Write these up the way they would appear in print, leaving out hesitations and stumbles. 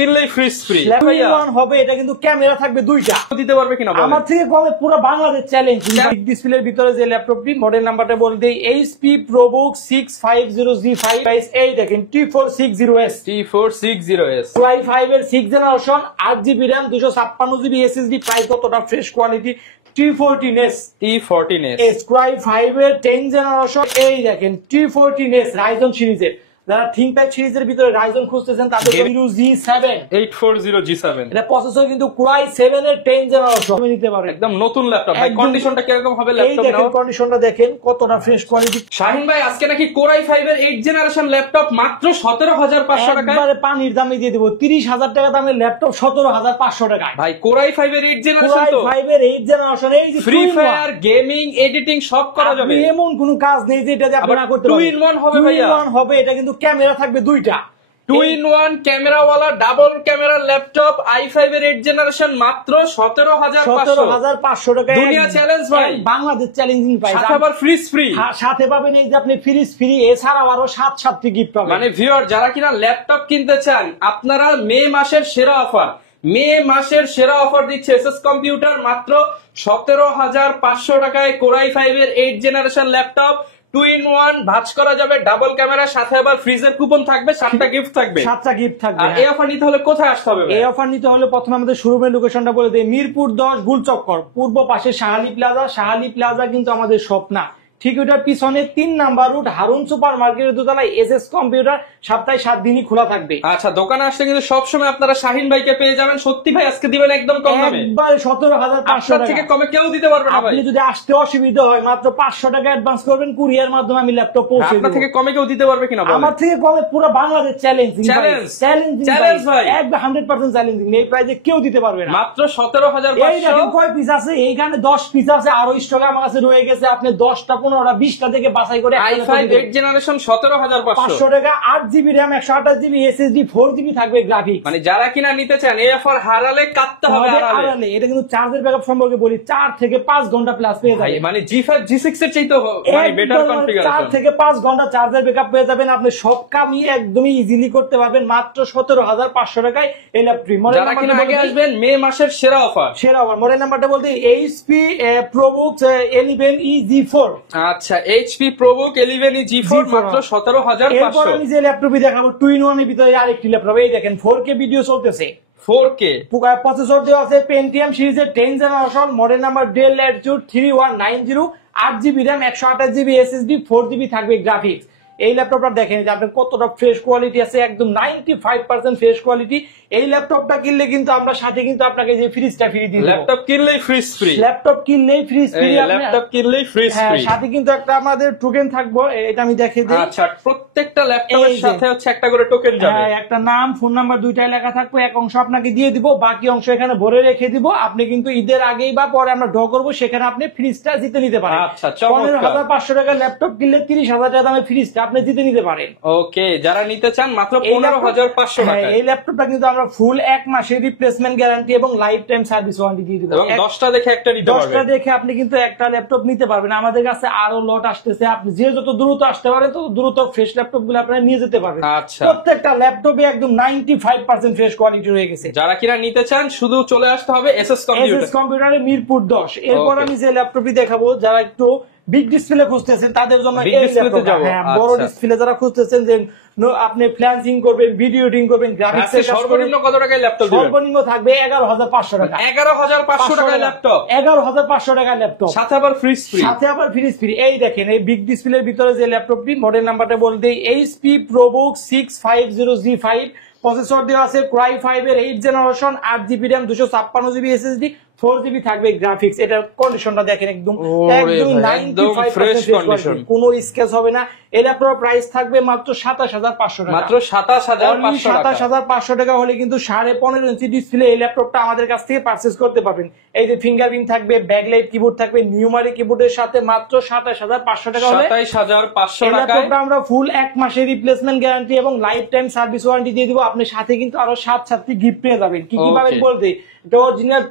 কিনলেই fridge free হবে। এটা কিন্তু ক্যামেরা থাকবে দুইটা, দিতে পারবে কিনা আমার থেকে কমে পুরো বাংলাদেশ চ্যালেঞ্জ। বিগ ডিসপ্লের ভিতরে যে ল্যাপটপটি, মডেল নাম্বারটা বলতে HP ProBook 650G5, এই দেখেন T460S Core i5 এর 6th generation, 8GB RAM, 256GB SSD, price কতটা fresh quality. T14S Core i5 এর 10th জেনারেশন, এই দেখেন T14S Ryzen সিরিজের। যারা ThinkPad সিরিজের ভিতরে Ryzen খুঁজতেছেন তাদের জন্য G7 840G7 এটা প্রসেসর কিন্তু Core i7 এর 10th জেনারেশন নিতে পারেন। একদম নতুন ল্যাপটপ ভাই, কন্ডিশনটা কিরকম হবে ল্যাপটপ নাও? এই কন্ডিশনটা দেখেন কতটা ফ্রেশ কোয়ালিটি। শাহিন ভাই আজকে নাকি Core i5 এর 8th জেনারেশন ল্যাপটপ মাত্র 17500 টাকায়, একবারে পানির দামে দিয়ে দেব। 30000 টাকা দামের ল্যাপটপ 17500 টাকায় ভাই। Core i5 এর 8th জেনারেশন, তো Core i5 এর 8th জেনারেশন, এই যে ফ্রি ফায়ার, গেমিং, এডিটিং সব করা যাবে। এমন কোনো কাজ নেই যে এটা যে আপনি না করতে পারবেন। 2-in-1 হবে ভাইয়া, 2-in-1 হবে। এটা কিন্তু ক্যামেরা থাকবে দুইটা, 2-in-1 ক্যামেরাওয়ালা double camera laptop i5 এর 8th জেনারেশন মাত্র 17500 টাকা। দুনিয়া চ্যালেঞ্জ ভাই, বাংলাদেশ চ্যালেঞ্জিং প্রাইস। সাথে আবার ফ্রিজ ফ্রি, সাথে পাবেন এই যে আপনি ফ্রিজ ফ্রি, এছাড়াও আরো 7টি গিফট পাবেন। মানে ভিউয়ার যারা কিনা ল্যাপটপ কিনতে চান, আপনারা মে মাসের সেরা অফার দিচ্ছে এসএস কম্পিউটার মাত্র 17500 টাকায়। Core i5 এর 8th জেনারেশন ল্যাপটপ 2-in-1 ভাঁজ করা যাবে, ডাবল ক্যামেরা, সাথে আবার ফ্রিজের কুপন থাকবে, 7টা গিফট থাকবে। আর এই অফার নিতে হলে কোথায় আসতে হবে? এই অফার নিতে হলে প্রথমে আমাদের শোরুমের লোকেশনটা বলে দেই। মিরপুর 10 গুলচক্কর, পূর্ব পাশে শাহালি প্লাজা কিন্তু আমাদের শপ না, ঠিক ওটার পিছনে 3 নাম্বার রুট হারুন সুপার মার্কেটের দোতলায় এসএস কম্পিউটার, সপ্তাহে 7 দিনই খোলা থাকবে। আচ্ছা, দোকানে আসলে কিন্তু সবসময় আপনারা শাহিন ভাইকে পেয়ে যাবেন। সত্যি ভাই আজকে দিবেন একদম কম দামে, একবার 17500 টাকা থেকে কমে কেউ দিতে পারবে না ভাই। আপনি যদি আসতে অসুবিধা হয় মাত্র 500 টাকা অ্যাডভান্স করবেন, কুরিয়ার মাধ্যমে আমি ল্যাপটপ পৌঁছে দেব। আপনার থেকে কমে কেউ দিতে পারবে কিনা? আমার থেকে কমে পুরো বাংলাদেশ চ্যালেঞ্জিং ভাই, একদম 100% চ্যালেঞ্জিং। এই প্রাইসে কেউ দিতে পারবে না, মাত্র 17500। এই দেখেন কয় পিস আছে, এইখানে 10 পিস আছে, আরো স্টক আমার কাছে রয়ে গেছে। আপনি 10টা 15টা 20টা থেকে বাছাই করে i5 8th জেনারেশন 17500 টাকা, 8GB RAM, 128GB SSD, 4GB থাকবে গ্রাফিক্স। মানে যারা কিনা নিতে চান এই অফার হারালে কাটতে হবে। এটা কিন্তু চার্জের ব্যাকআপ সম্পর্কে বলি, 4 থেকে 5 ঘন্টা প্লাস পেয়ে যাবেন। মানে G5 G6 এর চাইতে মানে বেটার কনফিগারেশন, 4 থেকে 5 ঘন্টা চার্জের ব্যাকআপ পেয়ে যাবেন। আপনি সব কামিয়ে একদমই ইজিলি করতে পারবেন মাত্র 17500 টাকায় এই ল্যাপটপ। যারা কিনা আগে আসবেন মে মাসের সেরা অফার। মডেল নাম্বারটা বলতে HP ProBook 11e G4। আচ্ছা, HP ProBook 11e G4 মাত্র 17500। এরপর আমি যে ল্যাপটপই দেখাবো 2-in-1 এর ভিতরে আরেকটি ল্যাপটপ, এই দেখেন 4K ভিডিও চলতেছে, 4K প্রসেসর দেওয়া আছে Pentium সিরিজের 10th generation, model number Dell Latitude 3190, 8GB RAM, 128GB SSD, 4GB থাকবে গ্রাফিক্স। এই ল্যাপটপটা দেখেন যে আপনার কতটা ফ্রেশ কোয়ালিটি আছে, একদম 95% ফ্রেশ কোয়ালিটি। এই ল্যাপটপটা কিনলে কিন্তু আমরা সাথে কিন্তু আপনাকে যে ফ্রিজটা ফ্রি দিই। ল্যাপটপ কিনলেই ফ্রিজ ফ্রি, সাথে কিন্তু একটা আমাদের টোকেন থাকবে, এটা আমি দেখিয়ে দিই। আচ্ছা, প্রত্যেকটা ল্যাপটপের সাথে হচ্ছে একটা করে টোকেন যাবে। হ্যাঁ, একটা নাম, ফোন নাম্বার, দুইটাই লেখা থাকবে। এক অংশ আপনাকে দিয়ে দিব, বাকি অংশ এখানে ভরে রেখে দিব। আপনি কিন্তু ঈদের আগেই বা পরে আমরা ড্র করবো, সেখানে আপনি ফ্রিজটা জিতে নিতে পারেন। আচ্ছা, 15500 টাকা ল্যাপটপ কিনলে 30000 টাকা দামের ফ্রিজটা আপনি জিতে নিতে পারেন। ওকে, যারা নিতে চান মাত্র 15500 টাকা। এই ল্যাপটপটা কিন্তু আমরা ফুল 1 মাসের রিপ্লেসমেন্ট গ্যারান্টি এবং লাইফ টাইম সার্ভিস ওয়ারেন্টি দিয়ে দিব। এবং 10টা দেখে একটা নিতে পারবেন, 10টা দেখে আপনি কিন্তু একটা ল্যাপটপ নিতে পারবেন। আমাদের কাছে আরো লট আসতেছে, আপনি যে যত দ্রুত আসতে পারেন তত দ্রুত ফ্রেশ ল্যাপটপ গুলো আপনারা নিয়ে যেতে পারবেন। আচ্ছা, প্রত্যেকটা ল্যাপটপে একদম 95% ফ্রেশ কোয়ালিটি রয়ে গেছে। যারা কিনা নিতে চান শুধু চলে আসতে হবে এসএস কম্পিউটারে মিরপুর 10। এরপর আমি যে ল্যাপটপটি দেখাবো, যারা একটু বিগ ডিসপ্লে খুঁজতেছেন তাদের জন্য এই ল্যাপটপটা। হ্যাঁ, বড় ডিসপ্লে যারা খুঁজতেছেন, যে আপনি ফ্ল্যান্সিং করবেন, ভিডিও এডিটিং করবেন, গ্রাফিক্স এর সর্বনিম্ন কত টাকায় ল্যাপটপ দিবেন? সর্বনিম্ন থাকবে 11500 টাকা। 11500 টাকায় ল্যাপটপ, 11500 টাকা ল্যাপটপ, সাথে আবার ফ্রিজ ফ্রি। এই দেখেন এই বিগ ডিসপ্লের ভিতরে যে ল্যাপটপটি, মডেল নাম্বারটা বলতে HP ProBook 650G5, প্রসেসর দেওয়া আছে Core i5 এর 8th generation, 8GB RAM, 256GB SSD, 4GB থাকবে গ্রাফিক্স। এটার কন্ডিশনটা দেখেন একদম 95% ফ্রেশ কন্ডিশন, কোনো স্ক্র্যাচ হবে না। এই ল্যাপটপের প্রাইস থাকবে মাত্র 27500 টাকা। মাত্র 27500 টাকা হলে কিন্তু 15.5 ইঞ্চি ডিসপ্লে এই ল্যাপটপটা আমাদের কাছ থেকে পারচেজ করতে পারবেন। এই যে ফিঙ্গারপ্রিন্ট থাকবে, ব্যাকলাইট কিবোর্ড থাকবে, নিউমারিক কিবোর্ডের সাথে মাত্র 27500 টাকা হলে 27500 টাকা ল্যাপটপটা আমরা ফুল 1 মাসের রিপ্লেসমেন্ট গ্যারান্টি এবং লাইফ টাইম সার্ভিস ওয়ারেন্টি দিয়ে দিব। আপনি সাথে কিন্তু আরো 7টি গিফট পেয়ে যাবেন। কি কি পাবেন বলতে, এটা অরিজিনাল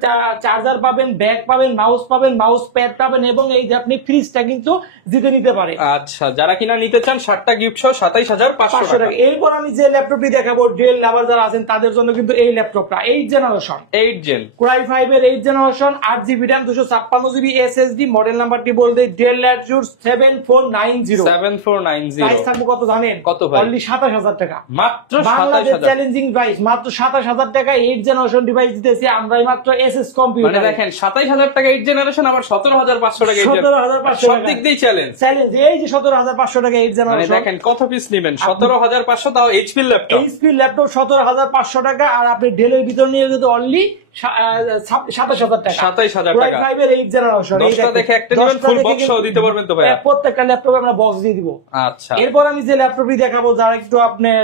চার্জার পাবেন, ব্যাগ পাবেন, মাউস পাবেন, মাউস প্যাড পাবেন এবং এই যে আপনি ফ্রিজটা কিন্তু জিতে নিতে পারে। আচ্ছা, যারা কিনা নিতে চান 7টা গিফট সহ 27,500 টাকা। এরপর আমি যে ল্যাপটপটি দেখাবো, ডেল লাভার যারা আছেন তাদের জন্য কিন্তু এই ল্যাপটপটা 8 জেনারেশন, 8 জেন Core i5 এর 8 generation, 8GB RAM, 256GB SSD, model নাম্বারটি বলতে ডেল ল্যাটিটিউড 7490। 7490 প্রাইস থাকবে কত জানেন? কত ভাই? অনলি 27000 টাকা। মাত্র বাংলাদেশ 27000। চ্যালেঞ্জিং প্রাইস মাত্র 27000 টাকা 8 জেনারেশন ডিভাইস দিতেছি আমরা মাত্র এসএস কম্পিউটার। মানে দেখেন 27000 টাকা 8 জেনারেশন, আবার 17500 টাকা 17500 সব দিক দিয়ে চ্যালেঞ্জ। চ্যালেঞ্জ এই যে 17500 টাকা 8 মানে জেনারেশন। দেখেন কত পিস নেবেন, 17500 তাও এইচপি ল্যাপটপ। এইচপি ল্যাপটপ 17500 টাকা, আর আপনি ডেলের ভিতর নিয়ে কিন্তু অনলি 27000 টাকা। 27000 টাকা। Core i5 এর 8 জেনারেশন। 10টা দেখে একটা নেবেন, ফুল বক্স সহ দিতে পারবেন তো ভাই? প্রত্যেকটা ল্যাপটপে আমরা বক্স দিয়ে দিব। আচ্ছা, এরপর আমি যে ল্যাপটপটি দেখাবো, যারা একটু আপনার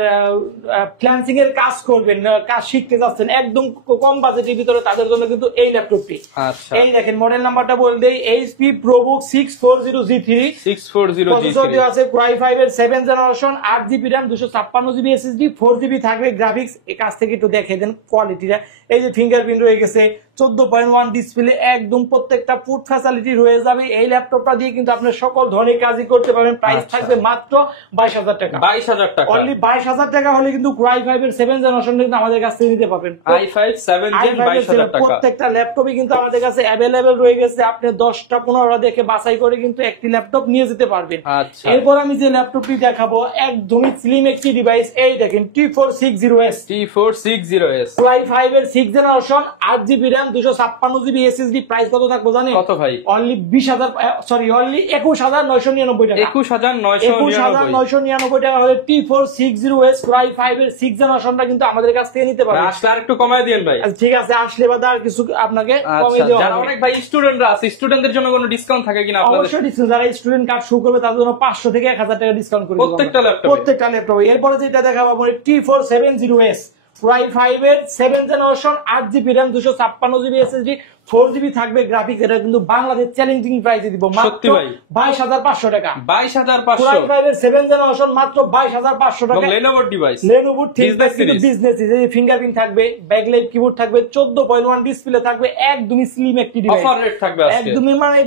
ফ্রিল্যান্সিং এর কাজ করবেন, কাজ শিখতে যাচ্ছেন একদম কম বাজেটের ভিতরে, তাদের জন্য কিন্তু এই ল্যাপটপটি। আচ্ছা, এই দেখেন মডেল নাম্বারটা বলে দেই, HP ProBook 640G3, 640G3 processor দেওয়া আছে Core i5 এর 7 generation, 8GB RAM, 256GB SSD, 4GB থাকবে গ্রাফিক্স। এই কাছ থেকে একটু দেখে দেন কোয়ালিটিটা। এই যে ফিঙ্গারপ্রিন্ট রয়ে গেছে, 14.1 ডিসপ্লে, একদম প্রত্যেকটা ফুড ফ্যাসিলিটি রয়ে যাবে। এই ল্যাপটপটা দিয়ে কিন্তু আপনি সকল ধরনের কাজই করতে পারবেন। প্রাইস থাকবে মাত্র 22000 টাকা। 22000 টাকা। অনলি 22000 টাকা হলে কিন্তু Core i5 এর 7 জেনারেশন কিন্তু আমাদের কাছ থেকে নিতে পারবেন। i5 7 জেন 22000 টাকা। প্রত্যেকটা ল্যাপটপই কিন্তু আমাদের কাছে অ্যাভেলেবেল রয়ে গেছে। আপনি 10টা 15টা দেখে বাছাই করে কিন্তু একটি ল্যাপটপ নিয়ে যেতে পারবেন। আচ্ছা, এরপর আমি যে ল্যাপটপটি দেখাবো একদমই স্লিম একটি ডিভাইস। এই দেখেন T460S, T460S, Core i5 এর 6 generation, 8GB RAM, 256GB SSD। Price কত থাকবে জানেন? কত ভাই? অনলি 21999 টাকা। 21999 টাকা হলে T460S Core i5 এর 6 জেনারেশনটা কিন্তু আমাদের কাছ থেকে নিতে পারবেন। আসলে আর একটু কমায় দিন ভাই। আচ্ছা, ঠিক আছে, আসলে বাদে আর কিছু আপনাকে কমিয়ে আচ্ছা, দেওয়া যারা হবে। অনেক ভাই স্টুডেন্টরা আছে, স্টুডেন্টদের জন্য কোনো ডিসকাউন্ট থাকে কিনা আপনাদের? অবশ্যই ডিসকাউন্ট, যারা স্টুডেন্ট কার্ড শো করবে তাদের জন্য 500 থেকে 1000 টাকা ডিসকাউন্ট করে দেব প্রত্যেকটা ল্যাপটপে। প্রত্যেকটা ল্যাপটপে। এরপরে যেটা দেখাবো আমরা T470S Core i5 এর 7 generation, 8GB RAM, 256GB SSD, 4GB থাকবে গ্রাফিক্স। এটা কিন্তু বাংলাদেশ চ্যালেঞ্জিং প্রাইসে দিব মাত্র 22500 টাকা। 22500। Core i5 এর 7 জেনারেশন মাত্র 22500 টাকা। Lenovo device, Lenovo ThinkPad business series, fingerprint থাকবে, ব্যাকলাইট কিবোর্ড থাকবে, 14.1 ডিসপ্লে থাকবে, একদমই স্লিম একটি ডিভাইস। অফার রেট থাকবে আজকে একদমই মানে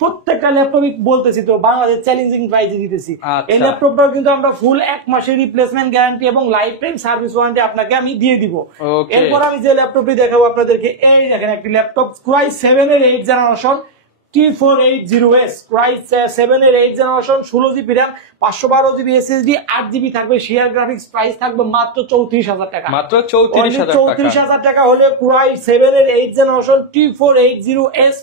প্রত্যেকটা ল্যাপটপই বলতেছি তো বাংলাদেশ চ্যালেঞ্জিং প্রাইসে দিতেছি। আচ্ছা। এই ল্যাপটপটাও কিন্তু আমরা ফুল 1 মাসের রিপ্লেসমেন্ট গ্যারান্টি এবং লাইফ টাইম সার্ভিস ওয়ারেন্টি আপনাকে আমি দিয়ে দিব। Okay. এরপর আমি যে ল্যাপটপটি দেখাবো আপনাদেরকে, এই দেখেন একটি ল্যাপটপ Core i7 এর 8 জেনারেশন, T480S, Core i7 এর 8 generation, 16GB RAM, 512GB SSD, 8GB থাকবে শেয়ার গ্রাফিক্স। প্রাইস থাকবে মাত্র 34000 টাকা। মাত্র 34000 টাকা। 34000 টাকা হলে Core i7 এর 8 জেনারেশন T480S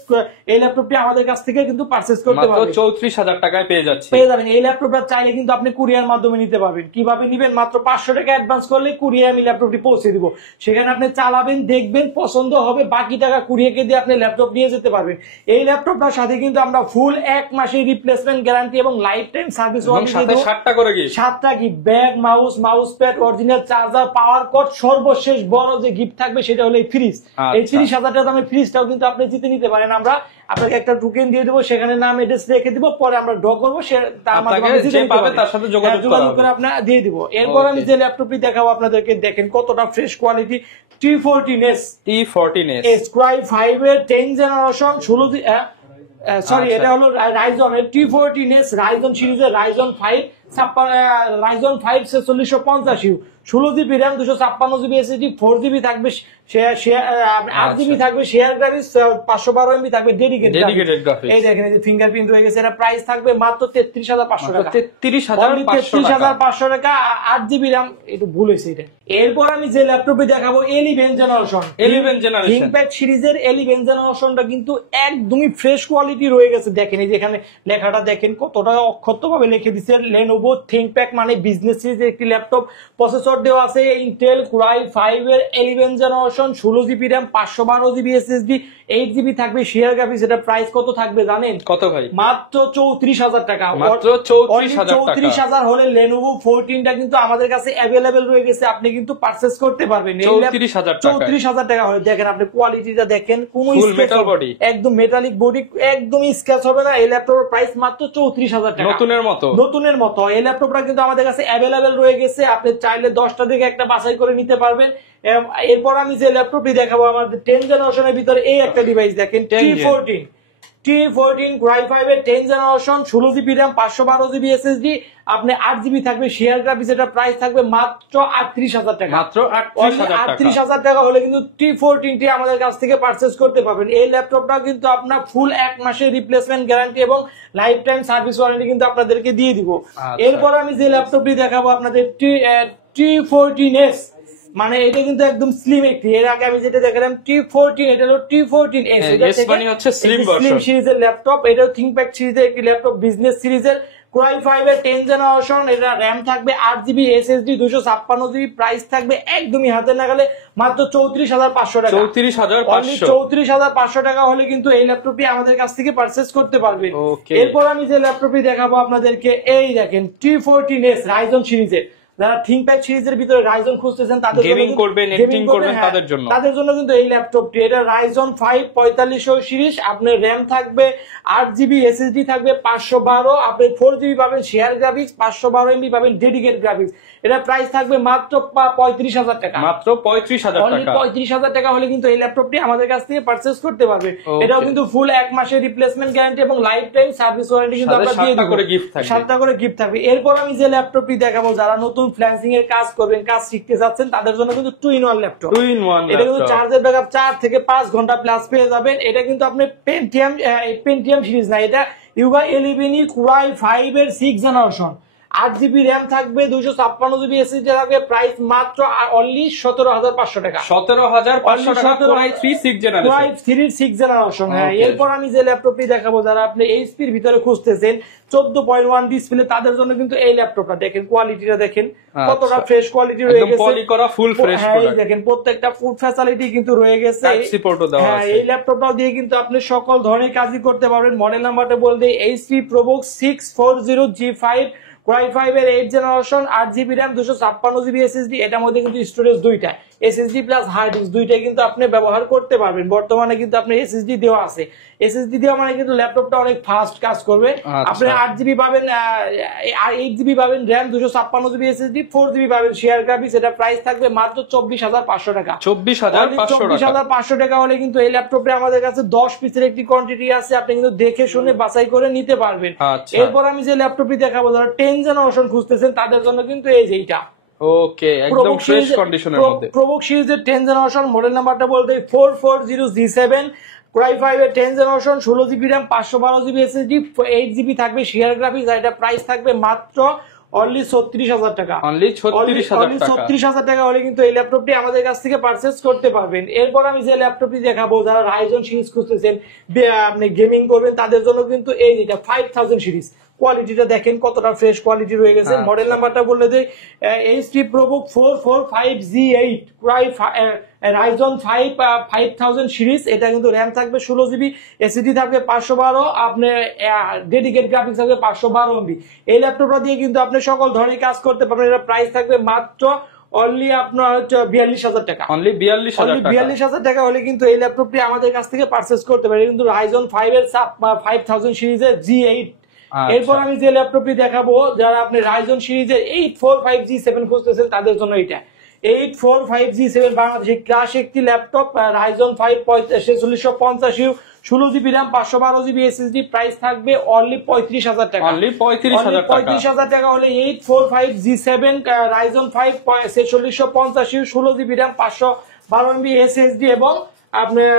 এই ল্যাপটপটি আমাদের কাছ থেকে কিন্তু পারচেজ করতে মাত্র পারবেন। 34000 টাকায় পেয়ে যাচ্ছে। পেয়ে যাবেন। এই ল্যাপটপটা চাইলে কিন্তু আপনি কুরিয়ার মাধ্যমে নিতে পারবেন। কিভাবে নিবেন? মাত্র 500 টাকা অ্যাডভান্স করলে কুরিয়ার আমি ল্যাপটপটি পৌঁছে দিব। সেখানে আপনি চালাবেন, দেখবেন, পছন্দ হবে, বাকি টাকা কুরিয়ারকে দিয়ে আপনি ল্যাপটপ নিয়ে যেতে পারবেন। এই ল্যাপটপটার সাথে কিন্তু আমরা ফুল 1 মাসের রিপ্লেসমেন্ট গ্যারান্টি এবং লাইফ টাইম সার্ভিস ওয়ারেন্টি সাথে 7টা করে গিফট। 7টা gift, bag, mouse pad, original charger, power cord, সর্বশেষ বড় যে গিফট থাকবে সেটা হলো এই ফ্রিজ। এই 30000 টাকা দামের ফ্রিজটাও কিন্তু আপনি জিতে নিতে পারেন। আমরা আপনাকে একটা টোকেন দিয়ে দেবো, সেখানে নাম অ্যাড্রেস রেখে দিব, পরে আমরা ড্র করবো, সে তার মাধ্যমে যে পাবে তার সাথে যোগাযোগ করে আপনার দিয়ে দিব। এরপর আমি যে ল্যাপটপটি দেখাবো আপনাদেরকে, দেখেন কতটা fresh quality, T14S, Core i5 এর 10 জেনারেশন, 16 সরি এটা হলো রাইজন এর T14S রাইজন সিরিজের Ryzen 5 4650, 16GB RAM, 256GB SSD, 4GB থাকবে, 8GB থাকবে শেয়ার গ্রাফিক্স, 512MB থাকবে ডেডিকেটেড গ্রাফিক্স। এই দেখেন এই যে ফিঙ্গারপ্রিন্ট হয়ে গেছে। এটা প্রাইস থাকবে মাত্র 33500 টাকা। 33500 টাকা। 8GB RAM, একটু ভুল হয়েছে এটা। এরপর আমি যে ল্যাপটপে দেখাবো 11 জেনারেশন, ThinkPad সিরিজের 11 জেনারেশনটা কিন্তু একদমই ফ্রেশ কোয়ালিটি রয়ে গেছে। দেখেন এই যে এখানে লেখাটা দেখেন কতটা অক্ষত ভাবে লিখে দিচ্ছে, Lenovo ThinkPad মানে বিজনেস সিরিজের একটি ল্যাপটপ। প্রসেসর দেওয়া আছে Intel Core i5 এর 11 generation, 16GB RAM, 512GB SSD, 8GB থাকবে শেয়ার গ্রাফিক্স। এটা প্রাইস কত থাকবে জানেন? কত ভাই? মাত্র 34000 টাকা। মাত্র 34000 টাকা। 34000 হলে Lenovo 14টা কিন্তু আমাদের কাছে অ্যাভেলেবেল রয়ে গেছে। আপনি কিন্তু পারচেজ করতে পারবেন। 34,000 টাকা হলে দেখেন আপনি কোয়ালিটিটা দেখেন, কোনো মেটাল বডি, একদম মেটালিক বডি, একদম স্ক্র্যাচ হবে না। এই ল্যাপটপের প্রাইস মাত্র 34,000 টাকা, নতুনের মতো। এই ল্যাপটপটা কিন্তু আমাদের কাছে অ্যাভেলেবেল রয়ে গেছে, আপনি চাইলে 10টা থেকে একটা বাছাই করে নিতে পারবেন। এরপর আমি যে ল্যাপটপটি দেখাবো আমাদের 10 জেনারেশনের ভিতরে এই একটা ডিভাইস দেখেন, T14 Core i5 এর 10 generation, 16 GB RAM, 512 GB SSD, আপনি 8 জিবি থাকবে শেয়ার গ্রাফিক্স। এটা প্রাইস থাকবে মাত্র 38,000 টাকা, মাত্র 38,000 টাকা হলে কিন্তু T14 টি আমাদের কাছ থেকে পারচেজ করতে পারবেন। এই ল্যাপটপটা কিন্তু আপনার ফুল 1 মাসের রিপ্লেসমেন্ট গ্যারান্টি এবং লাইফ টাইম সার্ভিস ওয়ারেন্টি কিন্তু আপনাদেরকে দিয়ে দিব। এরপর আমি যে ল্যাপটপটি দেখাবো আপনাদের T14S, মানে এটা কিন্তু একদম স্লিম একটি। এর আগে আমি যেটা দেখালাম T14, এটা হলো T14S, মানে হচ্ছে স্লিম সিরিজের ল্যাপটপ। এটা থিংকপ্যাড সিরিজের একটি ল্যাপটপ, বিজনেস সিরিজের Core i5 এর 10 জেনারেশন। এটা RAM থাকবে 8 জিবি, SSD 256 জিবি, প্রাইস থাকবে একদমই হাতের নাগালে মাত্র 34,500 টাকা। 34,500 টাকা হলে কিন্তু এই ল্যাপটপটি আমাদের কাছ থেকে পারচেজ করতে পারবেন। এরপর আমি যে ল্যাপটপটি দেখাবো আপনাদেরকে, এই দেখেন T14S Ryzen সিরিজের। যারা থিংকপ্যাড সিরিজের ভিতরে রাইজন খুঁজতেছেন, তাদের গেমিং করবেন, এডিটিং করবেন, তাদের জন্য কিন্তু এই ল্যাপটপটি। এটা Ryzen 5 4500 সিরিজ, আপনার RAM থাকবে 8 জিবি, SSD থাকবে 512, আপনি 4 জিবি পাবেন শেয়ার গ্রাফিক্স, 512 MB পাবেন ডেডিকেটেড গ্রাফিক্স। এটা প্রাইস থাকবে মাত্র 35,000 টাকা, মাত্র 35,000 টাকা হলে কিন্তু এই ল্যাপটপটি আমাদের কাছ থেকে পারচেজ করতে পারবে। এটাও কিন্তু ফুল 1 মাসের রিপ্লেসমেন্ট গ্যারান্টি এবং লাইফ টাইম সার্ভিস ওয়ারেন্টি কিন্তু আমরা দিয়ে দিব, 7টা করে গিফট থাকবে। এরপর আমি যে ল্যাপটপটি দেখাবো, যারা নতুন ফ্রিল্যান্সিং এর কাজ করবেন, কাজ শিখতে যাচ্ছেন, তাদের জন্য কিন্তু 2-in-1 ল্যাপটপ। এটা কিন্তু চার্জের ব্যাকআপ 4 থেকে 5 ঘন্টা প্লাস পেয়ে যাবেন। এটা কিন্তু আপনি পেন্টিয়াম সিরিজ না, এটা Yuga 11e Core i5 এর 6 জেনারেশন, 8 জিবি RAM থাকবে, 256 জিবি SSD থাকবে, প্রাইস মাত্র অনলি 17,500 টাকা। 17,500 টাকা Core i3 6 জেনারেশন। হ্যাঁ, এরপর আমি যে ল্যাপটপটি দেখাবো, যারা আপনি HP এর ভিতরে খুঁজতেছেন 14.1 ডিসপ্লে, তাদের জন্য কিন্তু এই ল্যাপটপটা দেখেন, কোয়ালিটিটা দেখেন কতটা ফ্রেশ কোয়ালিটি রয়ে গেছে, পলি করা ফুল ফ্রেশ প্রোডাক্ট। দেখেন প্রত্যেকটা ফুড ফ্যাসিলিটি কিন্তু রয়ে গেছে। হ্যাঁ, এই ল্যাপটপটাও দিয়ে কিন্তু আপনি সকল ধরনের কাজই করতে পারবেন। মডেল নাম্বারটা বল দেই, HP ProBook 640G5 Core i5 এর 8 generation, 8 GB RAM, 256 GB SSD। এটার মধ্যে কিন্তু স্টোরেজ দুইটা, SSD প্লাস হার্ড ডিস্ক দুইটাই কিন্তু আপনি ব্যবহার করতে পারবেন। বর্তমানে কিন্তু আপনি SSD দেওয়া আছে, SSD দেওয়া মানে কিন্তু ল্যাপটপটা অনেক ফাস্ট কাজ করবে। আপনি 8 জিবি পাবেন, 8 জিবি পাবেন RAM, 256 জিবি SSD, 4 জিবি পাবেন শেয়ার গ্রাফিক্স। এটা প্রাইস থাকবে মাত্র 24,500 টাকা। 24,500 টাকা হলে কিন্তু এই ল্যাপটপে আমাদের কাছে 10 পিসের একটি কোয়ান্টিটি আছে, আপনি কিন্তু দেখে শুনে বাছাই করে নিতে পারবেন। এরপর আমি যে ল্যাপটপটি দেখাবো, যারা 10 জেনারেশন খুঁজতেছেন, তাদের জন্য কিন্তু এই যে এইটা একদম ফ্রেশ কন্ডিশনের মধ্যে ProBook সিরিজের 10 জেনারেশন, মডেল নাম্বারটা বলতে 440G7 Core i5 এর 10 generation, 16 GB RAM, 512 GB SSD, 8 GB থাকবে শেয়ার গ্রাফিক্স। আর এটা প্রাইস থাকবে মাত্র অনলি 36,000 টাকা। 36,000 টাকা হলে কিন্তু এই ল্যাপটপটি আমাদের কাছ থেকে পারচেজ করতে পারবেন। এরপর আমি যে ল্যাপটপটি দেখাবো, যারা Ryzen সিরিজ খুঁজতেছেন, আপনি গেমিং করবেন, তাদের জন্য কিন্তু এই যেটা 5000 সিরিজ। কোয়ালিটিটা দেখেন কতটা ফ্রেশ কোয়ালিটি রয়ে গেছে। মডেল নাম্বারটা বললে দেই, HP ProBook 445G8 Ryzen 5 5000 series. এটা কিন্তু RAM থাকবে 16 জিবি, SSD থাকবে 512, আপনার ডেডিকেটেড গ্রাফিক্স থাকবে 512 MB। এই ল্যাপটপটা দিয়ে কিন্তু আপনি সকল ধরনের কাজ করতে পারবেন। এটা প্রাইস থাকবে মাত্র অনলি আপনার 42,000 টাকা। 42,000 টাকা হলে কিন্তু এই ল্যাপটপটি আমাদের কাছ থেকে পারচেজ করতে পারেন। কিন্তু Ryzen 5 এর 5000 সিরিজের G8। এরপর আমি যে ল্যাপটপটি দেখাবো, যারা আপনি Ryzen সিরিজের 845G7 খুঁজতেছেন, তাদের জন্য এটা 845G7 বাংলাদেশি ক্লাস একটি laptop, Ryzen 5 4650, 16 GB RAM, 512 GB SSD, price থাকবে অনলি 35,000 টাকা। 35,000 টাকা হলে 845G7 Ryzen 5 4650, 16 GB RAM, 512 MB SSD এবং আপনার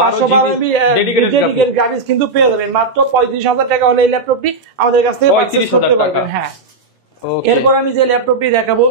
512 MB ডেডিকেটেড গ্রাফিক্স কিন্তু পেয়ে যাবেন মাত্র 35,000 টাকা হলে এই ল্যাপটপটি আমাদের কাছ থেকে পারচেজ করতে পারবেন। হ্যাঁ, এরপর আমি যে ল্যাপটপটি দেখাবো,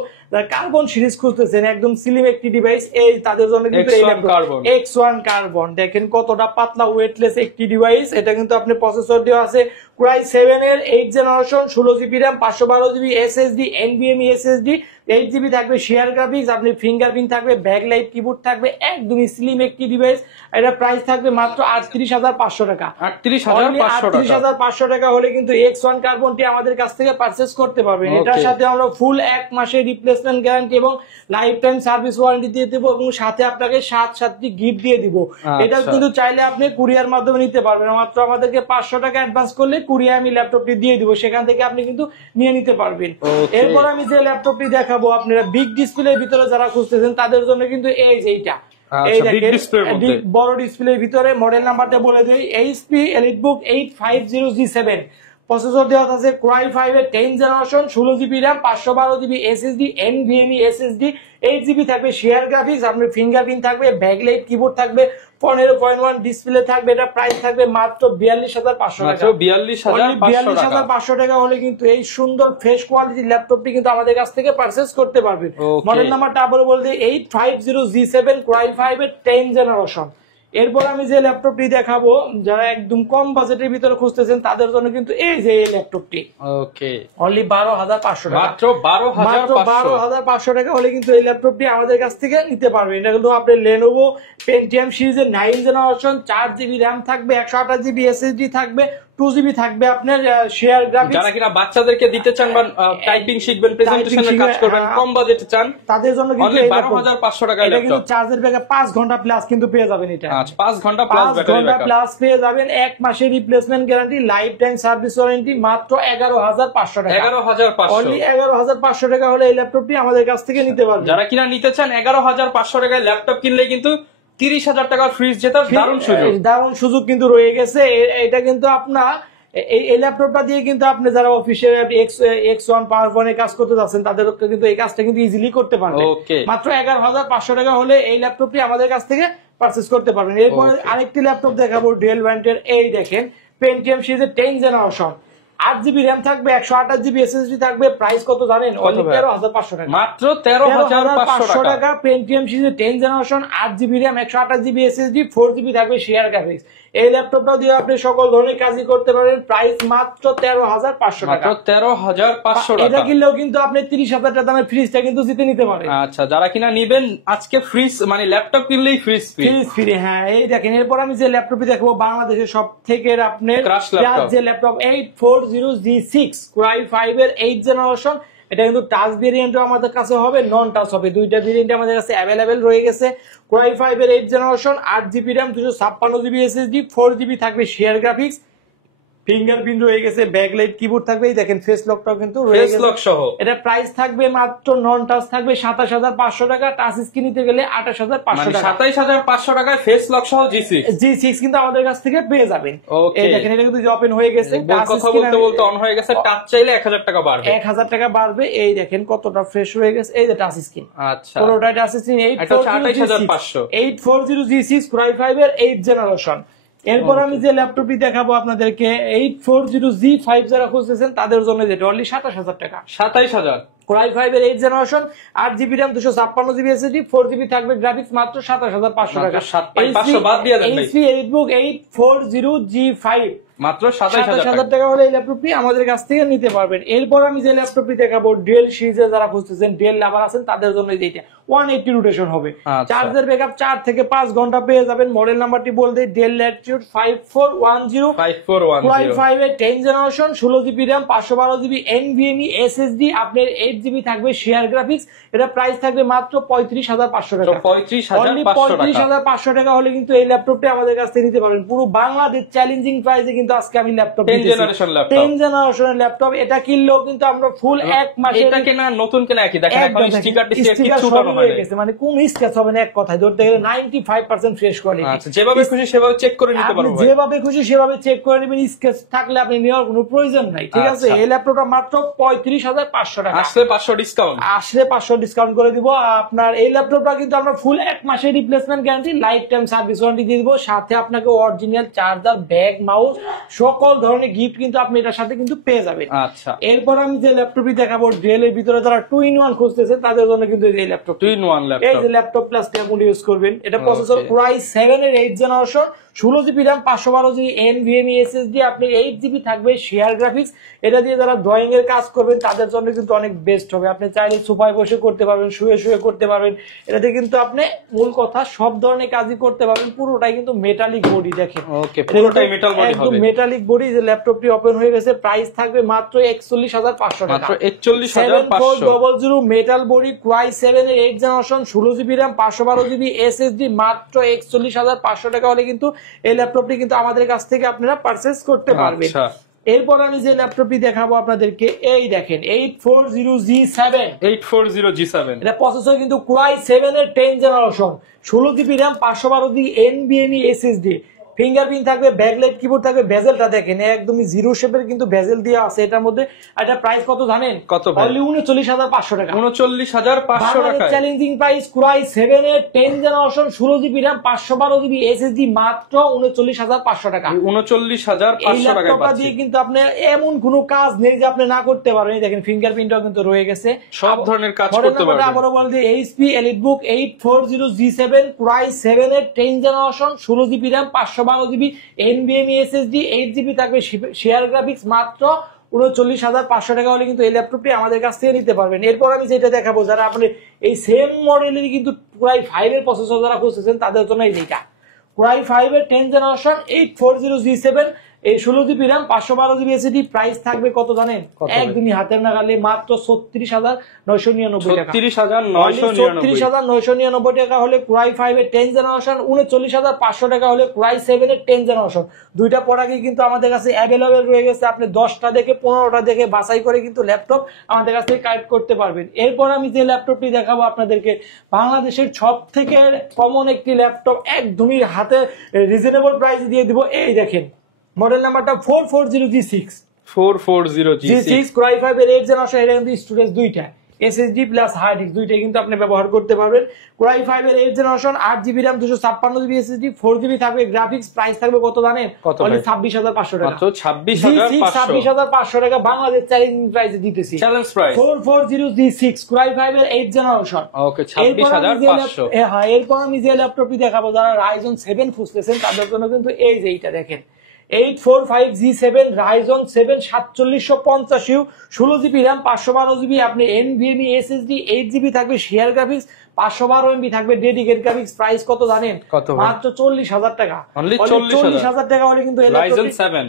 কার্বন সিরিজ খুঁজতেছেন, একদম স্লিম একটি ডিভাইস, এই তাদের জন্য কিন্তু এই ল্যাপটপ X1 কার্বন। দেখেন কতটা পাতলা ওয়েটলেস একটি ডিভাইস। এটা কিন্তু আপনি প্রসেসর দেওয়া আছে Core i7 এর 8 generation, 16 GB RAM, 512 GB SSD, NVMe SSD, 8 GB থাকবে শেয়ার গ্রাফিক্স, আপনি ফিঙ্গারপ্রিন্ট থাকবে, ব্যাকলাইট কিবোর্ড থাকবে, একদমই স্লিম একটি ডিভাইস। এটা প্রাইস থাকবে মাত্র 38,500 টাকা। 38,500 টাকা হলে কিন্তু X1 কার্বনটি আমাদের কাছ থেকে পারচেজ করতে পারবেন। এটার সাথে আমরা ফুল 1 মাসের রিপ্লেসমেন্ট রিপ্লেসমেন্ট গ্যারান্টি এবং লাইফ টাইম সার্ভিস ওয়ারেন্টি দিয়ে দেবো এবং সাথে আপনাকে 7টি গিফট দিয়ে দিব। এটা কিন্তু চাইলে আপনি কুরিয়ার মাধ্যমে নিতে পারবেন, মাত্র আমাদেরকে 500 টাকা অ্যাডভান্স করলে কুরিয়ার আমি ল্যাপটপটি দিয়ে দিব, সেখান থেকে আপনি কিন্তু নিয়ে নিতে পারবেন। এরপর আমি যে ল্যাপটপটি দেখাবো, আপনারা বিগ ডিসপ্লের ভিতরে যারা খুঁজতেছেন তাদের জন্য কিন্তু এই যে এইটা, এই দেখেন বড় ডিসপ্লের ভিতরে মডেল নাম্বারটা বলে দিই, HP EliteBook 850G7, প্রসেসর দেওয়া আছে Core i5 এর 10th generation, 16GB RAM, 512GB SSD, NVMe SSD, 8GB থাকবে শেয়ার গ্রাফিক্স, আপনার ফিঙ্গারপ্রিন্ট থাকবে, ব্যাকলাইট কিবোর্ড থাকবে, 15.1 ডিসপ্লে থাকবে। এটা প্রাইস থাকবে মাত্র 42,500 টাকা। 42,500 টাকা হলে কিন্তু এই সুন্দর ফ্রেশ কোয়ালিটির ল্যাপটপটি কিন্তু আমাদের কাছ থেকে পারচেজ করতে পারবেন। মডেল নাম্বারটা আবার বলতে 850G7 Core i5 এর 10th জেনারেশন। এরপর আমি যে ল্যাপটপটি দেখাবো, যারা একদম কম বাজেটের ভিতরে খুঁজতেছেন তাদের জন্য কিন্তু এই যে এই ল্যাপটপটি অনলি 12,500 টাকা, মাত্র 12,500 টাকা হলে কিন্তু এই ল্যাপটপটি আমাদের কাছ থেকে নিতে পারবেন। এটা কিন্তু আপনার Lenovo Pentium সিরিজের 9th জেনারেশন, 4GB RAM থাকবে, 128GB SSD থাকবে, 2GB থাকবে আপনার শেয়ার গ্রাফিক্স। যারা কিনা বাচ্চাদেরকে দিতে চান বা টাইপিং শিখবেন, প্রেজেন্টেশনের কাজ করবেন, কম বাজেটে চান, তাদের জন্য কিন্তু 12,500 টাকা এটা কিন্তু চার্জের ব্যাকআপ 5 ঘন্টা প্লাস কিন্তু পেয়ে যাবেন। এটা 5 ঘন্টা প্লাস ব্যাটারি ব্যাকআপ প্লাস পেয়ে যাবেন, 1 মাসের replacement guarantee, life time service warranty, মাত্র 11,500 টাকা। 11,500 অনলি 11,500 টাকা হলে এই ল্যাপটপটি আমাদের কাছ থেকে নিতে পারবেন। যারা কিনা নিতে চান 11,500 টাকায় ল্যাপটপ কিনলে কিন্তু 30,000 টাকার ফ্রিজ জেতার দারুণ সুযোগ কিন্তু রয়ে গেছে। এটা কিন্তু আপনার এই ল্যাপটপটা দিয়ে কিন্তু আপনি যারা অফিসে X1 পাওয়ার পয়েন্টে কাজ করতে যাচ্ছেন তাদের কিন্তু এই কাজটা কিন্তু ইজিলি করতে পারবেন। মাত্র 11,500 টাকা হলে এই ল্যাপটপটি আমাদের কাছ থেকে পারচেজ করতে পারবেন। এরপর আরেকটি ল্যাপটপ দেখাবো, ডেল ব্র্যান্ডের, এই দেখেন Pentium সিরিজের 10th জেনারেশন, 8GB RAM থাকবে, 128GB SSD থাকবে। প্রাইস কত জানেন? 13,500 টাকা, মাত্র 13,500 টাকা। Pentium সিরিজের 10th generation, 8GB RAM, 128GB SSD, 4GB থাকবে শেয়ার গ্রাফিক্স। এই ল্যাপটপটা দিয়ে আপনি সকল ধরনের কাজই করতে পারেন। প্রাইস মাত্র 13,500 টাকা, 13,500 টাকা। এটা কিনলেও কিন্তু আপনি 30,000 টাকা দামের ফ্রিজটা কিন্তু জিতে নিতে পারেন। আচ্ছা, যারা কিনা নিবেন আজকে ফ্রিজ মানে ল্যাপটপ কিনলেই ফ্রিজ ফ্রি। হ্যাঁ, এই দেখেন। এরপর আমি যে ল্যাপটপটি দেখাবো, বাংলাদেশের সব থেকে আপনার যে ল্যাপটপ 840G6 Core i5 এর 8th জেনারেশন। এটা কিন্তু টাচ ভেরিয়েন্টও আমাদের কাছে হবে, নন টাচ হবে, দুইটা ভেরিয়েন্ট আমাদের কাছে অ্যাভেলেবেল রয়ে গেছে। Core i5 এর 8th generation, 8GB RAM, 256GB SSD, 4GB থাকবে শেয়ার গ্রাফিক্স, ফিঙ্গারপ্রিন্ট রয়ে গেছে, ব্যাকলাইট কিবোর্ড থাকবে, এই দেখেন ফেস লকটাও কিন্তু রয়ে গেছে সহ। এটা প্রাইস থাকবে মাত্র নন টাচ থাকবে 27,500 টাকা, টাচ স্ক্রিন নিতে গেলে 28,500 টাকা। 27,500 টাকায় ফেস লক সহ G6 কিন্তু আমাদের কাছ থেকে পেয়ে যাবেন। এই দেখেন, এটা কিন্তু ওপেন হয়ে গেছে, কথা বলতে বলতে অন হয়ে গেছে, টাচ চাইলে 1,000 টাকা বাড়বে, 1,000 টাকা বাড়বে। এই দেখেন কতটা ফ্রেশ হয়ে গেছে, এই যে টাচ স্ক্রিন। আচ্ছা, পুরোটা touch screen. 840G6 Core i5 এর 8th জেনারেশন। এরপর আমি যে ল্যাপটপটি দেখাবো আপনাদেরকে, 840G5 যারা খুঁজতেছেন তাদের জন্য, যেটা অনলি 27,000 টাকা। 27,000। Core i5 এর 8th generation, 8GB RAM, 256GB SSD, 4GB থাকবে গ্রাফিক্স, মাত্র 27,500 টাকা। 500 বাদ দিয়ে দেন ভাই। HP EliteBook 840G5 মাত্র 27,000 টাকা হলে এই ল্যাপটপটি আমাদের কাছ থেকে নিতে পারবেন। এরপর আমি যে ল্যাপটপটি দেখাবো, ডেল সিরিজে যারা খুঁজতেছেন, ডেল লাভার আছেন তাদের জন্য এইটা 180 রোটেশন হবে, চার্জের ব্যাকআপ 4 থেকে 5 ঘন্টা পেয়ে যাবেন। মডেল নাম্বারটি বলতে ডেল ল্যাটিটিউড 5410 Core i5 এর 10th generation, 16GB RAM, 512GB NVMe SSD, আপনার 8GB থাকবে শেয়ার গ্রাফিক্স। এটা প্রাইস থাকবে মাত্র 35,500 টাকা। 35,500 টাকা হলে কিন্তু এই ল্যাপটপটি আমাদের কাছ থেকে নিতে পারবেন। পুরো বাংলাদেশ চ্যালেঞ্জিং প্রাইসে কিন্তু আজকে আমি ল্যাপটপ 10 জেনারেশনের ল্যাপটপ। এটা কিনলেও কিন্তু আমরা ফুল এক মাসে, এটা কেনা নতুন কেনা একই, দেখেন এখন স্টিকার কিছু করা হয়ে গেছে, মানে কোন স্ক্র্যাচ হবে না, এক কথায় ধরতে গেলে 95% ফ্রেশ কোয়ালিটি। আচ্ছা, যেভাবে খুশি সেভাবে চেক করে নিতে পারবেন, যেভাবে খুশি সেভাবে চেক করে নেবেন। স্ক্র্যাচ থাকলে আপনি নেওয়ার কোনো প্রয়োজন নাই, ঠিক আছে? এই ল্যাপটপটা মাত্র 35,500 টাকা। আসলে 500 ডিসকাউন্ট, আসলে 500 ডিসকাউন্ট করে দিব। আপনার এই ল্যাপটপটা কিন্তু আমরা ফুল এক মাসের replacement guarantee, life time service warranty দিয়ে দিব, সাথে আপনাকে অরিজিনাল চার্জার, ব্যাগ, মাউস, সকল ধরনের গিফট কিন্তু আপনি এটার সাথে কিন্তু পেয়ে যাবেন। আচ্ছা, এরপর আমি যে ল্যাপটপটি দেখাবো, ডেল এর ভিতরে যারা 2-in-1 খুঁজতেছে তাদের জন্য কিন্তু এই ল্যাপটপ 2-in-1 ল্যাপটপ, এই যে ল্যাপটপ প্লাস আপনি ইউজ করবেন। এটা প্রসেসর Core i7 এর 8th generation, 16GB RAM 512GB NVMe SSD, আপনি 8GB থাকবে শেয়ার গ্রাফিক্স। এটা দিয়ে যারা ড্রয়িং এর কাজ করবেন তাদের জন্য কিন্তু অনেক বেস্ট হবে। আপনি চাইলে সোফায় বসে করতে পারবেন, শুয়ে শুয়ে করতে পারবেন। এটাতে কিন্তু আপনি মূল কথা সব ধরনের কাজই করতে পারবেন। পুরোটাই কিন্তু মেটালিক বডি, দেখেন ওকে পুরোটাই মেটাল বডি হবে, একদম মেটালিক বডি। যে ল্যাপটপটি ওপেন হয়ে গেছে, প্রাইস থাকবে মাত্র 41,500 টাকা, মাত্র 41,500। 7400 মেটাল বডি Core i7 এর 8 generation 16GB RAM 512GB SSD, মাত্র 41,500 টাকা হলে কিন্তু এই ল্যাপটপটি কিন্তু আমাদের কাছ থেকে আপনারা পারচেজ করতে পারবেন। আচ্ছা, এরপর আমি যে ল্যাপটপটি দেখাবো আপনাদেরকে, এই দেখেন 840G7। 840G7 এটা প্রসেসর কিন্তু Core i7 এর 10 generation, 16GB RAM 512GB NVMe SSD, fingerprint থাকবে, ব্যাকলাইট কিবোর্ড থাকবে। বেজেলটা দেখেন একদমই জিরো শেপের কিন্তু বেজেল দেওয়া আছে এটার মধ্যে। এটা প্রাইস কত জানেন? কত ভাই? অনলি 39,500 টাকা। 39,500 টাকা চ্যালেঞ্জিং প্রাইস Core i7 এর 10 generation 16GB RAM 512GB SSD, মাত্র 39,500 টাকা। 39,500 টাকা ল্যাপটপটা দিয়ে কিন্তু আপনি এমন কোনো কাজ নেই যে আপনি না করতে পারবেন। দেখেন ফিঙ্গারপ্রিন্টও কিন্তু রয়ে গেছে, সব ধরনের কাজ করতে পারবেন। আবারও বলতে HP EliteBook 840G7 Core i7 এর 10 generation 16GB RAM 512GB NVMe SSD, 8GB থাকবে শেয়ার গ্রাফিক্স, মাত্র 39,500 টাকা হলে কিন্তু এই ল্যাপটপটি আমাদের কাছ থেকে নিতে পারবেন। এরপর আমি যেটা দেখাবো, যারা আপনি এই সেম মডেলের কিন্তু Core i5 এর প্রসেসর যারা খুঁজতেছেন তাদের জন্য এই যেটা Core i5 এর 10 জেনারেশন 840G7, এই 16GB RAM 512GB SSD, price থাকবে কত জানেন? একদমই হাতের নাগালে, মাত্র 36,999 টাকা। 36,999 টাকা হলে Core i5 এর 10 জেনারেশন, 39,500 টাকা হলে Core i7 এর 10 জেনারেশন। দুইটা প্রোডাক্টই কিন্তু আমাদের কাছে অ্যাভেলেবেল রয়ে গেছে। আপনি 10টা দেখে 15টা দেখে বাছাই করে কিন্তু ল্যাপটপ আমাদের কাছ থেকে কালেক্ট করতে পারবেন। এরপর আমি যে ল্যাপটপটি দেখাবো আপনাদেরকে, বাংলাদেশের সব থেকে কমন একটি ল্যাপটপ, একদমই হাতে রিজনেবল প্রাইস দিয়ে দিব। এই দেখেন মডেল নাম্বারটা 440G6 Core i5 এর 8 জেনারেশন। এটা কিন্তু স্টোরেজ দুইটা, SSD প্লাস হার্ড ডিস্ক দুইটাই কিন্তু আপনি ব্যবহার করতে পারবেন। Core i5 এর 8 generation 8GB RAM 256GB SSD, 4GB থাকবে গ্রাফিক্স। প্রাইস থাকবে কত জানেন? অনলি 26,500 টাকা। মাত্র 26,500 টাকা বাংলাদেশ চ্যালেঞ্জিং প্রাইসে দিতেছি। Challenge price 440G6 Core i5 এর 8 জেনারেশন। ওকে 26,500। হ্যাঁ, এরপর আমি যে ল্যাপটপটি দেখাবো, যারা Ryzen 7 খুঁজতেছেন তাদের জন্য কিন্তু এই যে এইটা দেখেন 845G7 Ryzen 7 4750U 16GB RAM 512GB, আপনি NVMe SSD, 8GB থাকবে শেয়ার গ্রাফিক্স, 512MB থাকবে ডেডিকেট গ্রাফিক্স। প্রাইস কত জানেন? মাত্র 40,000 টাকা। অনলি 40,000 টাকা হলে কিন্তু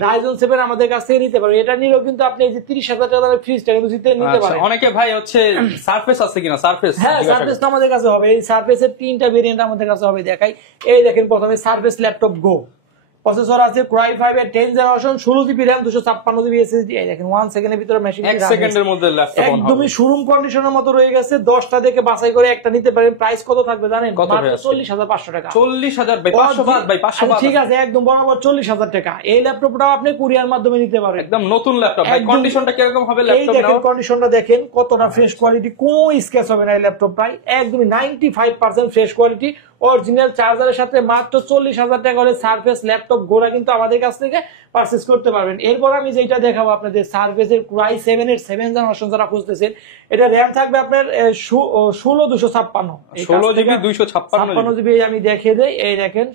Ryzen 7 আমাদের কাছ থেকে নিতে পারবেন। এটা নিলেও কিন্তু আপনি এই যে 30,000 টাকা দামের ফ্রিজটা কিন্তু নিতে পারেন। অনেকে ভাই হচ্ছে সারফেস আছে কিনা, সারফেস? হ্যাঁ, সারফেস তো আমাদের কাছে হবে। এই সারফেসের 3টা ভেরিয়েন্ট আমাদের কাছে হবে, দেখাই। এই দেখেন প্রথমে সারফেস ল্যাপটপ গো, প্রসেসর আছে Core i5 এর 10 generation 16GB RAM 256GB SSD। এই দেখেন 1 সেকেন্ডের ভিতরে মেশিন 1 সেকেন্ডের মধ্যে ল্যাপটপ অন হবে, একদমই শোরুম কন্ডিশনের মতো রয়ে গেছে। 10টা দেখে বাছাই করে একটা নিতে পারেন। প্রাইস কত থাকবে জানেন? মাত্র 40,500 টাকা। 40,000 ভাই, 500 বাদ ভাই, 500 বাদ। ঠিক আছে, একদম বরাবর 40,000 টাকা। এই ল্যাপটপটাও আপনি কুরিয়ার মাধ্যমে নিতে পারেন। একদম নতুন ল্যাপটপ ভাই। কন্ডিশনটা কি রকম হবে ল্যাপটপ নাও? কন্ডিশনটা দেখেন কতটা ফ্রেশ কোয়ালিটি, কোনো স্ক্র্যাচ হবে না এই ল্যাপটপটাই। একদমই 95% ফ্রেশ কোয়ালিটি। অরিজিনাল চার্জারের সাথে মাত্র 40,000 টাকা হলে সারফেস ল্যাপটপ গোড়া কিন্তু আমাদের কাছ থেকে পারচেজ করতে পারবেন। এরপর আমি যেটা দেখাবো আপনাদের, সারফেসের Core i7 এর 7 জেনারেশন যারা খুঁজতেছেন, এটা র্যাম থাকবে আপনার 16,256 16GB 256GB। আমি দেখিয়ে দেই, এই দেখেন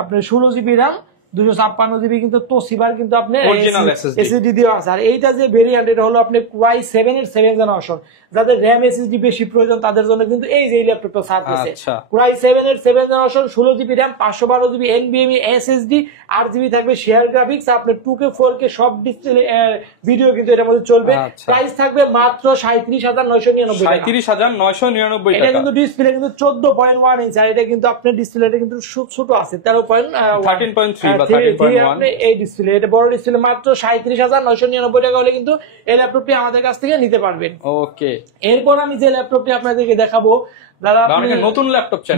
আপনার 16GB RAM 256GB কিন্তু তোশিবার কিন্তু আপনি SSD দেওয়া আছে। আর এইটা যে ভেরিয়েন্ট, এটা হলো আপনি Core i7 এর 7 জেনারেশন। যাদের RAM SSD বেশি প্রয়োজন তাদের জন্য কিন্তু এই যে ল্যাপটপটা সারফেসে Core i7 এর 7 generation 16GB RAM 512GB NVMe SSD, 8GB থাকবে শেয়ার গ্রাফিক্স। আপনার 2K 4K সব ডিসপ্লে ভিডিও কিন্তু এর মধ্যে চলবে। প্রাইস থাকবে মাত্র 37,999 টাকা। 37,999 টাকা। এটা কিন্তু ডিসপ্লে কিন্তু 14.1 ইঞ্চ, আর এটা কিন্তু আপনার ডিসপ্লেটা কিন্তু ছোট আছে 13.3 বা 13.1 এই ডিসপ্লে। এটা বড় ডিসপ্লে। মাত্র 37,999 টাকা হলে কিন্তু এই ল্যাপটপটি আমাদের কাছ থেকে নিতে পারবেন। ওকে, এরপর আমি যে ল্যাপটপটি আপনাদেরকে দেখাবো, যারা নতুন ল্যাপটপ চাই,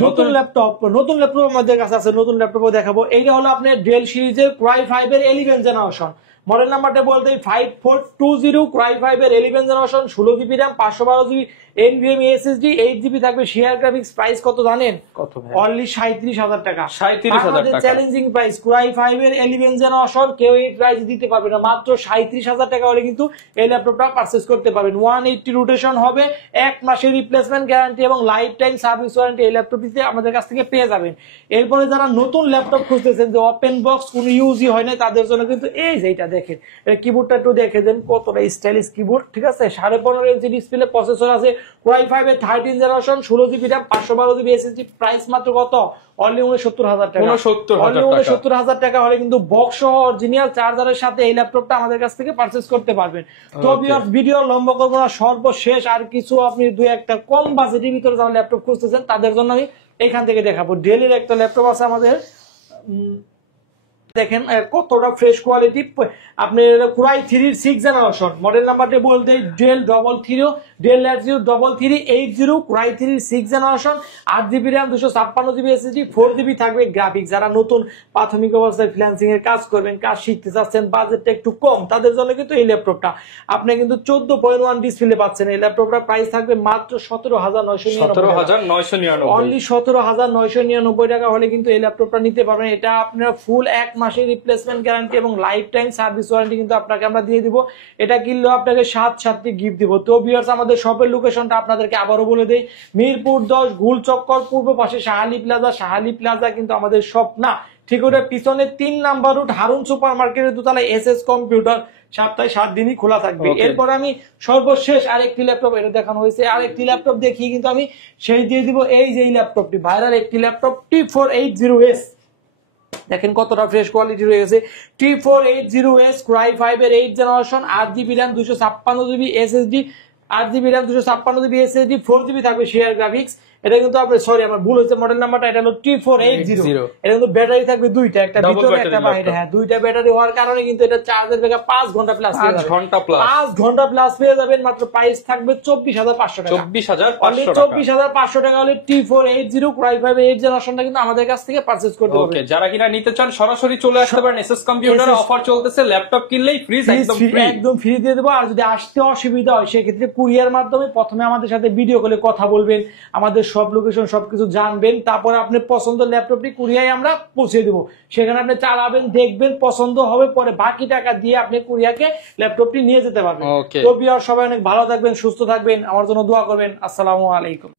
নতুন ল্যাপটপ আমাদের কাছে আছে, নতুন ল্যাপটপও দেখাবো। এইটা হলো আপনার ডেল সিরিজের Core i5 এর 11 জেনারেশন। মডেল নাম্বারটা বলতে 5420 Core i5 এর 11 generation 16GB RAM 512GB NVMe SSD 8GB থাকবে, শেয়ার গ্রাফিক্স প্রাইস কত জানেন? কত ভাই? অনলি 37,000 টাকা। 37,000 টাকা। চ্যালেঞ্জিং প্রাইস Core i5 এর 11 জেনারেশন কেউ এই প্রাইস দিতে পারবে না। মাত্র 37,000 টাকা হলে কিন্তু এই ল্যাপটপটা পারচেজ করতে পারবেন। 180 রোটেশন হবে, 1 মাসের রিপ্লেসমেন্ট গ্যারান্টি এবং লাইফ টাইম সার্ভিস ওয়ারেন্টি এই ল্যাপটপটিতে আমাদের কাছ থেকে পেয়ে যাবেন। এরপরে যারা নতুন ল্যাপটপ খুঁজতেছেন যে ওপেন বক্স কোনো ইউজই হয় না, তাদের জন্য কিন্তু এই যে এটা দেখেন, এই কিবোর্ডটা একটু দেখে দেন, কতটা স্টাইলিশ কিবোর্ড, ঠিক আছে। 15.5 ইঞ্চি ডিসপ্লে, প্রসেসর আছে Core i5 এর 13 generation, 16GB RAM, 512GB SSD, price মাত্র কত? অনলি 69,000 টাকা। 69,000 টাকা হলে কিন্তু বক্স সহ অরিজিনাল চার্জারের সাথে এই ল্যাপটপটা আমাদের কাছ থেকে পারচেজ করতে পারবেন। তো ভিউয়ার্স, ভিডিও লম্বা করবো না, সর্বশেষ আর কিছু আপনি দুই একটা কম বাজেটের ভিতরে যারা ল্যাপটপ খুঁজতেছেন তাদের জন্য আমি এখান থেকে দেখাবো। ডেলের একটা ল্যাপটপ আছে আমাদের, দেখেন কতটা ফ্রেশ কোয়ালিটি। আপনি Core i3 6 জেনারেশন, মডেল নাম্বারটা বলতে Dell 3380 Core i3 6 generation, 8GB RAM, 256GB SSD, 4GB থাকবে গ্রাফিক্স। যারা নতুন প্রাথমিক অবস্থায় ফ্রিল্যান্সিং এর কাজ করবেন, কাজ শিখতে চাচ্ছেন, বাজেটটা একটু কম, তাদের জন্য কিন্তু এই ল্যাপটপটা আপনি কিন্তু 14.1 ডিসপ্লে পাচ্ছেন। এই ল্যাপটপটার প্রাইস থাকবে মাত্র 17,999 অনলি 17,999 টাকা হলে কিন্তু এই ল্যাপটপটা নিতে পারবেন। এটা আপনার ফুল 1 মাসের রিপ্লেসমেন্ট গ্যারান্টি এবং লাইফ টাইম সার্ভিস ওয়ারেন্টি কিন্তু আপনাকে আমরা দিয়ে দিব। এটা কিনলেও আপনাকে 7 গিফট দিব। তো ভিউয়ার্স, আমাদের শপের লোকেশনটা আপনাদেরকে আবারও বলে দেই, মিরপুর 10 গুল চক্কর, পূর্ব পাশে শাহালি প্লাজা কিন্তু আমাদের শপ না, ঠিক ওটা পিছনে 3 নাম্বার রুট হারুন সুপার মার্কেটের দোতলায় SS কম্পিউটার, সপ্তাহে 7 দিনই খোলা থাকবে। এরপর আমি সর্বশেষ আরেকটি ল্যাপটপ, এটা দেখানো হয়েছে, আরেকটি ল্যাপটপ দেখিয়ে কিন্তু আমি সেই দিয়ে দিব। এই যে ল্যাপটপটি ভাইরাল একটি ল্যাপটপ T480S, দেখেন কতটা ফ্রেশ কোয়ালিটি রয়ে গেছে। T480S Core i5 এর 8 generation, 8GB RAM, 256GB SSD, 8GB RAM, 256GB SSD, 4GB থাকবে শেয়ার গ্রাফিক্স। এটা কিন্তু আপনি আমার ভুল হয়েছে, মডেল নাম্বারটা এটা হলো T480। এটা কিন্তু ব্যাটারি থাকবে দুইটা, একটা ভিতরে একটা বাইরে। হ্যাঁ, দুইটা ব্যাটারি হওয়ার কারণে কিন্তু এটা চার্জের ব্যাকআপ 5 ঘন্টা প্লাস, 5 ঘন্টা প্লাস পেয়ে যাবেন। মাত্র প্রাইস থাকবে 24,500 টাকা। 24,500 টাকা হলে T480 Core i5 8 জেনারেশনটা কিন্তু আমাদের কাছ থেকে পারচেজ করতে পারবেন। ওকে, যারা কিনা নিতে চান সরাসরি চলে আসতে পারেন। SS কম্পিউটারে অফার চলতেছে, ল্যাপটপ কিনলেই একদম ফ্রি দিয়ে দেবো। আর যদি আসতে অসুবিধা হয় সেক্ষেত্রে কুরিয়ার মাধ্যমে প্রথমে আমাদের সাথে ভিডিও কলে কথা বলবেন, আমাদের সব লোকেশন সবকিছু জানবেন, তারপরে আপনি পছন্দ ল্যাপটপটি কুরিয়ায় আমরা পৌঁছে দেবো। সেখানে আপনি চালাবেন, দেখবেন, পছন্দ হবে, পরে বাকি টাকা দিয়ে আপনি কুরিয়াকে ল্যাপটপটি নিয়ে যেতে পারবেন। তো ভিউয়ার্স, সবাই অনেক ভালো থাকবেন, সুস্থ থাকবেন, আমার জন্য দোয়া করবেন। আসসালামু আলাইকুম।